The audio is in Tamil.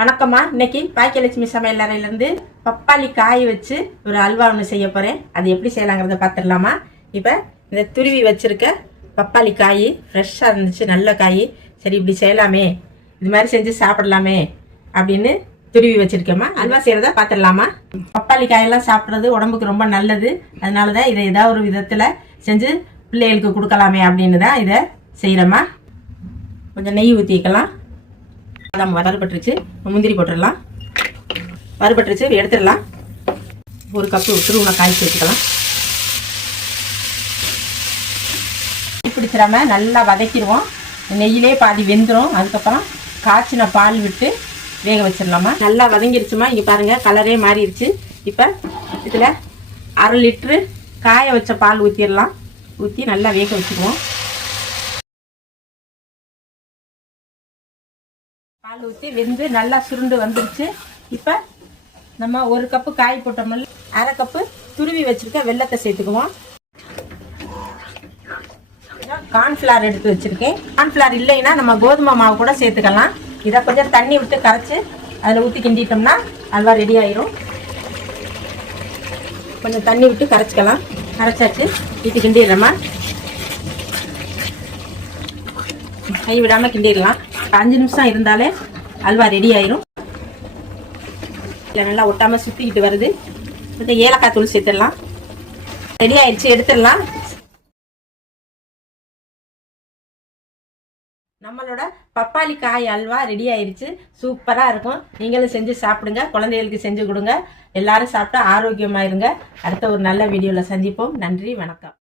வணக்கம்மா. இன்னைக்கு பாக்கியலட்சுமி சமையல் அறையிலேருந்து பப்பாளி காய் வச்சு ஒரு அல்வா ஒன்று செய்ய போகிறேன். அது எப்படி செய்யலாங்கிறத பார்த்துடலாமா? இப்போ இந்த துருவி வச்சுருக்க பப்பாளி காய் ஃப்ரெஷ்ஷாக இருந்துச்சு, நல்ல காய். சரி, இப்படி செய்யலாமே, இது மாதிரி செஞ்சு சாப்பிடலாமே அப்படின்னு துருவி வச்சுருக்கேம்மா. அல்வா செய்கிறத பார்த்துடலாமா? பப்பாளி காயெல்லாம் சாப்பிட்றது உடம்புக்கு ரொம்ப நல்லது. அதனால தான் இதை ஏதாவது ஒரு விதத்தில் செஞ்சு பிள்ளைகளுக்கு கொடுக்கலாமே அப்படின்னு தான் இதை செய்கிறேம்மா. கொஞ்சம் நெய் ஊற்றிக்கலாம். பாதாம் வறுபட்டுருச்சு, முந்திரி போட்டுடலாம். வறுபட்டுருச்சு, எடுத்துடலாம். ஒரு கப்பு துருவனை காய் சேர்த்துக்கலாம். பிடிச்சிடாம நல்லா வதக்கிடுவோம். நெய்யிலே பாதி வெந்துடும். அதுக்கப்புறம் காய்ச்சின பால் விட்டு வேக வச்சிடலாமா. நல்லா வதங்கிருச்சுமா. இங்கே பாருங்கள், கலரே மாறிடுச்சு. இப்போ இதில் 1/2 லிட்ரு காய வச்ச பால் ஊற்றிடலாம். ஊற்றி நல்லா வேக வச்சுக்குவோம். பால் ஊற்றி வெந்து நல்லா சுருண்டு வந்துருச்சு. இப்போ நம்ம 1 கப்பு காய் போட்டோம்ல, 1/2 கப்பு துருவி வச்சுருக்க வெல்லத்தை சேர்த்துக்குவோம். கார்ன்ஃப்ளவர் எடுத்து வச்சுருக்கேன். கார்ன்ஃப்ளவர் இல்லைன்னா நம்ம கோதுமை மாவு கூட சேர்த்துக்கலாம். இதை கொஞ்சம் தண்ணி விட்டு கரைச்சி அதில் ஊற்றி கிண்டிட்டோம்னா அல்வா ரெடி ஆயிரும். கொஞ்சம் தண்ணி விட்டு கரைச்சிக்கலாம். கரைச்சாச்சு, வீட்டு கிண்டிடுறோமா. கை விடாமல் கிண்டிடலாம். 5 நிமிஷம் இருந்தாலே அல்வா ரெடி ஆயிரும். இல்லை, நல்லா ஒட்டாமல் சுற்றிக்கிட்டு வருது. கொஞ்சம் ஏலக்காய் தூள் சேர்த்துடலாம். ரெடி ஆயிடுச்சு, எடுத்துடலாம். நம்மளோட பப்பாளி காய் அல்வா ரெடி ஆயிடுச்சு. சூப்பராக இருக்கும். நீங்களும் செஞ்சு சாப்பிடுங்க, குழந்தைகளுக்கு செஞ்சு கொடுங்க. எல்லாரும் சாப்பிட்டா ஆரோக்கியமாயிருங்க. அடுத்த ஒரு நல்ல வீடியோவில் சந்திப்போம். நன்றி, வணக்கம்.